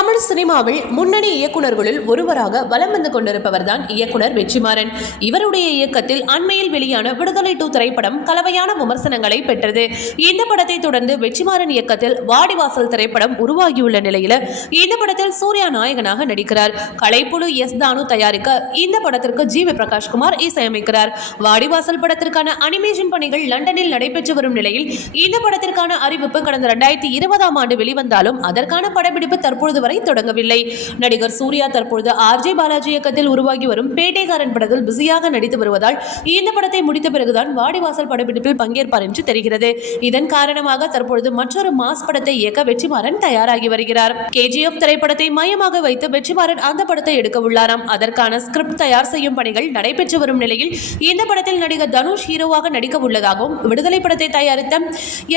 தமிழ் சினிமாவில் முன்னணி இயக்குநர்களுள் ஒருவராக வலம் வந்து கொண்டிருப்பவர்தான் இயக்குனர் வெற்றிமாறன். இவருடைய இயக்கத்தில் அண்மையில் வெளியான விடுதலை டூ திரைப்படம் கலவையான விமர்சனங்களை பெற்றது. இந்த படத்தை தொடர்ந்து வெற்றிமாறன் இயக்கத்தில் வாடிவாசல் திரைப்படம் உருவாகியுள்ள நிலையில இந்த படத்தில் சூர்யா நாயகனாக நடிக்கிறார். கலைப்புழு எஸ் தானு தயாரிக்க இந்த படத்திற்கு ஜி வி பிரகாஷ்குமார் இசையமைக்கிறார். வாடிவாசல் படத்திற்கான அனிமேஷன் பணிகள் லண்டனில் நடைபெற்று வரும் நிலையில் இந்த படத்திற்கான அறிவிப்பு கடந்த இரண்டாயிரத்தி இருபதாம் ஆண்டு வெளிவந்தாலும் அதற்கான படப்பிடிப்பு தற்பொழுது வரை வரை தொடங்கவில்லை. நடிகர் சூர்யா தற்பொழுது ஆர்ஜே பாலாஜி இயக்கத்தில் உருவாகி வரும் பேட்டைக்காரன் படத்தில் பிஸியாக நடித்து வருவதால் இந்த படத்தை முடித்த பிறகுதான் வாடிவாசல் படப்பிடிப்பில் பங்கேற்பார் என்று தெரிகிறது. இதன் காரணமாக தற்பொழுது மற்றொரு மாஸ் படத்தை இயக்க வெற்றிமாறன் தயாராகி வருகிறார். கேஜிஎஃப் திரைப்படத்தை மையமாக வைத்து வெற்றிமாறன் அந்த படத்தை எடுக்க உள்ளாராம். அதற்கான ஸ்கிரிப்ட் தயார் செய்யும் பணிகள் நடைபெற்று வரும் நிலையில் இந்த படத்தில் நடிகர் தனுஷ் ஹீரோவாக நடிக்க உள்ளதாகவும் விடுதலை படத்தை தயாரித்த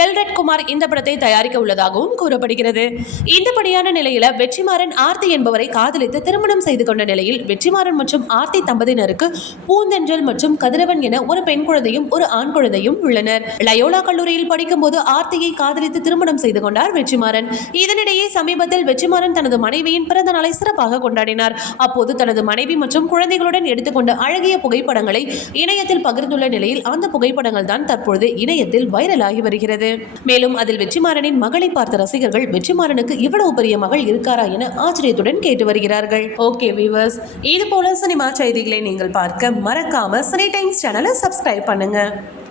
எல்ரட் குமார் இந்த படத்தை தயாரிக்க உள்ளதாகவும் கூறப்படுகிறது. இந்த படியான நிலையில வெற்றிமாறன் ஆர்த்தி என்பவரை காதலித்து திருமணம் செய்து கொண்ட நிலையில் வெற்றிமாறன் மற்றும் ஆர்த்தி தம்பதியினருக்கு பூந்தென்றல் மற்றும் கதிரவன் என ஒரு பெண் குழந்தையும் ஒரு ஆண் குழந்தையும் உள்ளனர். லயோலா கல்லூரியில் படிக்கும்போது ஆர்த்தியை காதலித்து திருமணம் செய்து கொண்டார் வெற்றிமாறன். இதனிடையே சமீபத்தில் வெற்றிமாறன் தனது மனைவியின் பிறந்த நாளை சிறப்பாக கொண்டாடினார். அப்போது தனது மனைவி மற்றும் குழந்தைகளுடன் எடுத்துக்கொண்ட அழகிய புகைப்படங்களை இணையத்தில் பகிர்ந்துள்ள நிலையில் அந்த புகைப்படங்கள் தான் தற்பொழுது இணையத்தில் வைரலாகி வருகிறது. மேலும் அதில் வெற்றிமாறனின் மகளை பார்த்த ரசிகர்கள் வெற்றிமாறனுக்கு இவ்வளவு பெரிய மகள் இருக்காரா என ஆச்சரியத்துடன் கேட்டு வருகிறார்கள். ஓகே வியூவர்ஸ் இது போல சினிமா செய்திகளை நீங்கள் பார்க்க மறக்காம சினி டைம்ஸ் சேனலை சப்ஸ்கிரைப் பண்ணுங்க.